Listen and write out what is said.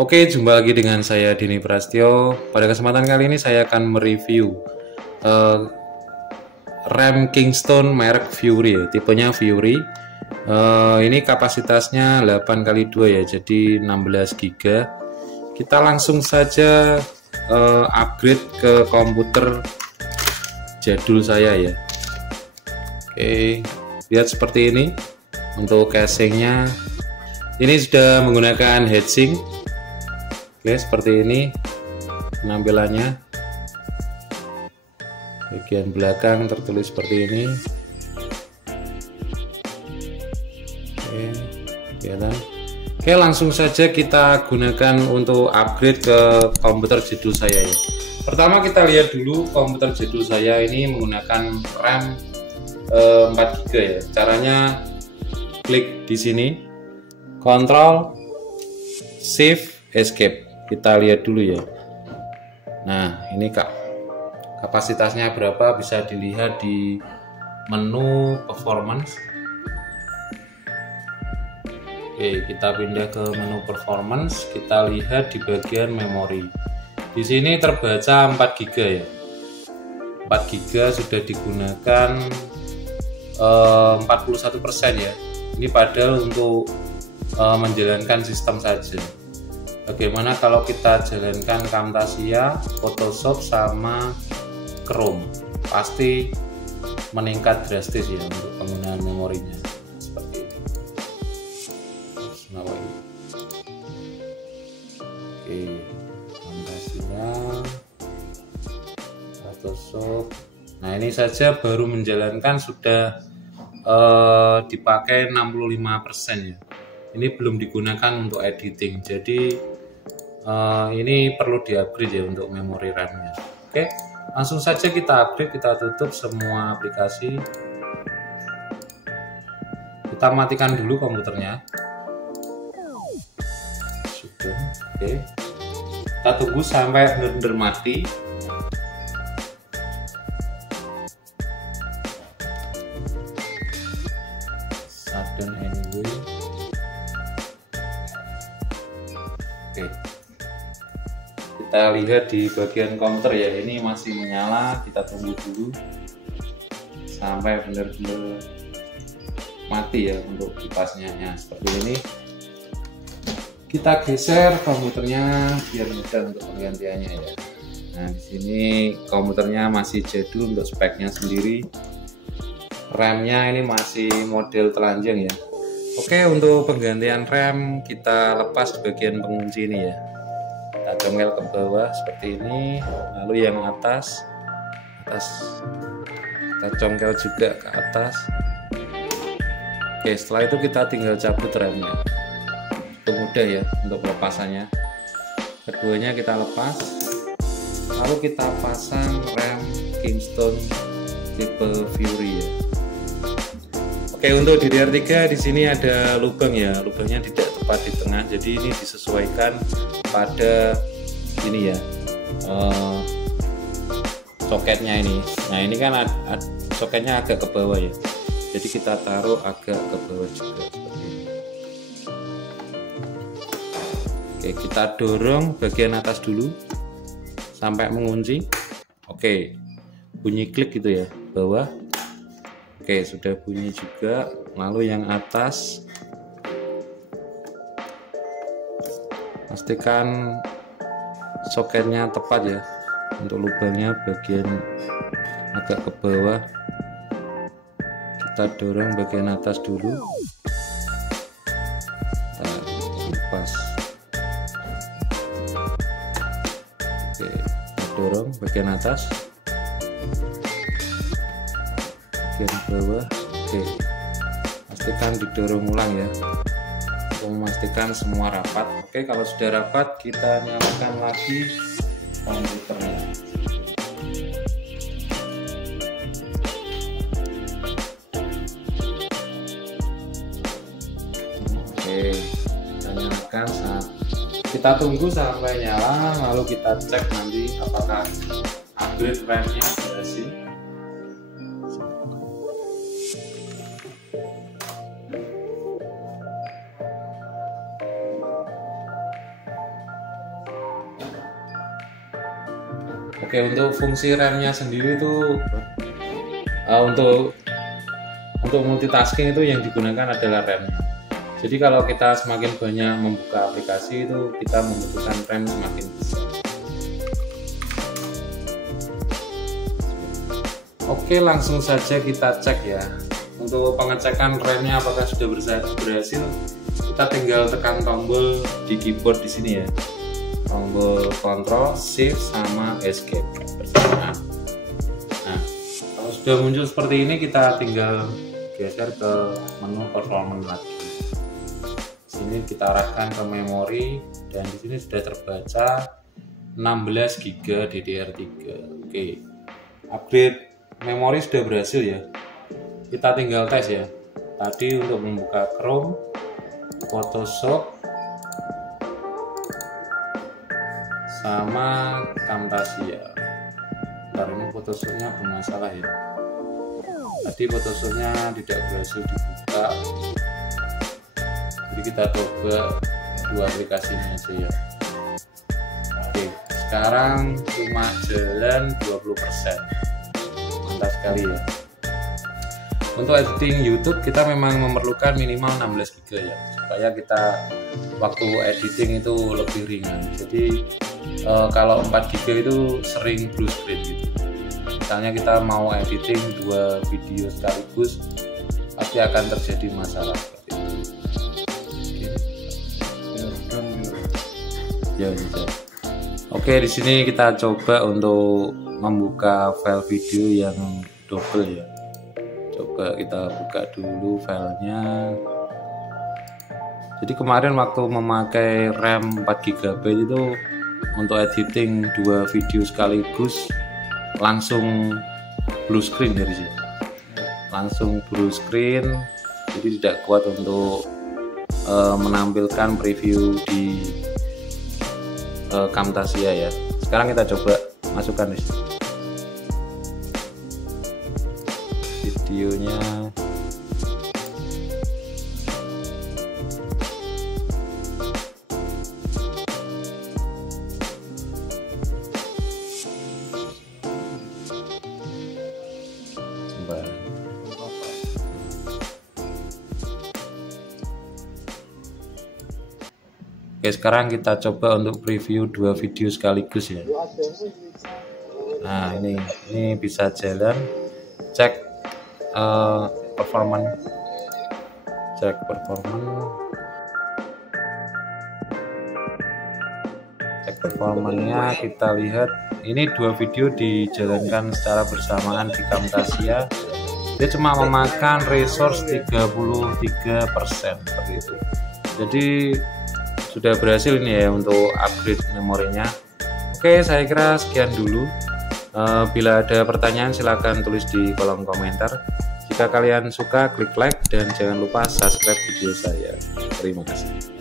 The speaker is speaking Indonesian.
Oke, jumpa lagi dengan saya Dini Prastio. Pada kesempatan kali ini saya akan mereview RAM Kingston merek Fury ya, tipenya Fury. Ini kapasitasnya 8x2 ya, jadi 16 GB. Kita langsung saja upgrade ke komputer jadul saya ya. Oke, lihat seperti ini. Untuk casingnya ini sudah menggunakan heatsink. Oke, seperti ini penampilannya. Bagian belakang tertulis seperti ini. Oke, kelihatan. Oke, langsung saja kita gunakan untuk upgrade ke komputer jadul saya ya. Pertama kita lihat dulu komputer jadul saya ini menggunakan RAM 4 GB ya. Caranya klik di sini, Ctrl Shift Escape. Kita lihat dulu ya. Nah, ini kapasitasnya berapa bisa dilihat di menu performance. Oke, kita pindah ke menu performance, kita lihat di bagian memori. Di sini terbaca 4 GB ya. 4 GB sudah digunakan 41% ya. Ini padahal untuk menjalankan sistem saja. Bagaimana kalau kita jalankan Camtasia, Photoshop sama Chrome? Pasti meningkat drastis ya untuk penggunaan memorinya. Seperti ini. Oke, Camtasia, Photoshop. Nah, ini saja baru menjalankan sudah dipakai 65% ya. Ini belum digunakan untuk editing, jadi ini perlu di-upgrade ya untuk memori RAM-nya. Oke, langsung saja kita upgrade, kita tutup semua aplikasi. Kita matikan dulu komputernya. Sudah, oke. Kita tunggu sampai benar-benar mati. Shutdown anyway. Oke, kita lihat di bagian komputer ya, ini masih menyala. Kita tunggu dulu sampai benar-benar mati ya untuk kipasnya. Nah, seperti ini. Kita geser komputernya biar mudah untuk penggantiannya ya. Nah, di sini komputernya masih jadul untuk speknya sendiri. RAM-nya ini masih model telanjang ya. Oke, untuk penggantian RAM kita lepas di bagian pengunci ini ya. Kita congkel ke bawah seperti ini, lalu yang atas kita congkel juga ke atas. Oke, setelah itu kita tinggal cabut RAM-nya. Itu mudah ya untuk pelepasannya. Keduanya kita lepas, lalu kita pasang RAM Kingston tipe Fury ya. Oke, untuk DDR3 di sini ada lubang ya, lubangnya tidak tepat di tengah, jadi ini disesuaikan pada ini ya, soketnya ini. Nah, ini kan soketnya agak ke bawah ya, jadi kita taruh agak ke bawah juga seperti ini. Oke, kita dorong bagian atas dulu sampai mengunci. Oke, bunyi klik gitu ya, bawah. Oke, sudah bunyi juga. Lalu yang atas, pastikan soketnya tepat ya. Untuk lubangnya bagian agak ke bawah, kita dorong bagian atas dulu. Kita lepas. Oke, kita dorong bagian atas, bagian bawah. Oke, pastikan didorong ulang ya untuk memastikan semua rapat. Oke, kalau sudah rapat kita nyalakan lagi komputernya. Oke, kita nyalakan, kita tunggu sampai nyala, lalu kita cek nanti apakah upgrade RAM-nya berhasil. Oke, untuk fungsi RAM-nya sendiri itu untuk multitasking itu yang digunakan adalah RAM. Jadi kalau kita semakin banyak membuka aplikasi itu kita membutuhkan RAM semakin besar. Oke, langsung saja kita cek ya. Untuk pengecekan RAM-nya apakah sudah berhasil, kita tinggal tekan tombol di keyboard di sini ya. Tombol Ctrl, Shift, sama Escape bersamaan. Nah, kalau sudah muncul seperti ini, kita tinggal geser ke menu performance lagi. Sini kita arahkan ke memori dan di sini sudah terbaca 16 GB DDR3. Oke, upgrade memori sudah berhasil ya. Kita tinggal tes ya. Tadi untuk membuka Chrome, Photoshop, sama Camtasia. Ntar ini Photoshopnya bermasalah ya. Tadi Photoshopnya tidak berhasil dibuka. Jadi kita coba dua aplikasi ini aja ya. Oke, sekarang cuma jalan 20%. Mantap sekali ya. Untuk editing YouTube kita memang memerlukan minimal 16 GB ya, supaya kita waktu editing itu lebih ringan. Jadi kalau 4 GB itu sering blue screen gitu. Misalnya kita mau editing 2 video sekaligus, pasti akan terjadi masalah seperti itu. Ya, bisa. Oke, di sini kita coba untuk membuka file video yang double ya. Coba kita buka dulu filenya. Jadi kemarin waktu memakai RAM 4 GB itu untuk editing 2 video sekaligus langsung blue screen dari sini. Langsung blue screen, jadi tidak kuat untuk menampilkan preview di Camtasia ya. Sekarang kita coba masukkan di sini videonya. Oke, sekarang kita coba untuk preview 2 video sekaligus ya. Nah, ini bisa jalan. Cek performanya. Cek performanya, kita lihat ini 2 video dijalankan secara bersamaan di Camtasia. Dia cuma memakan resource 33% seperti itu. Jadi sudah berhasil ini ya untuk upgrade memorinya. Oke, saya kira sekian dulu. Bila ada pertanyaan silahkan tulis di kolom komentar. Jika kalian suka, klik like dan jangan lupa subscribe video saya. Terima kasih.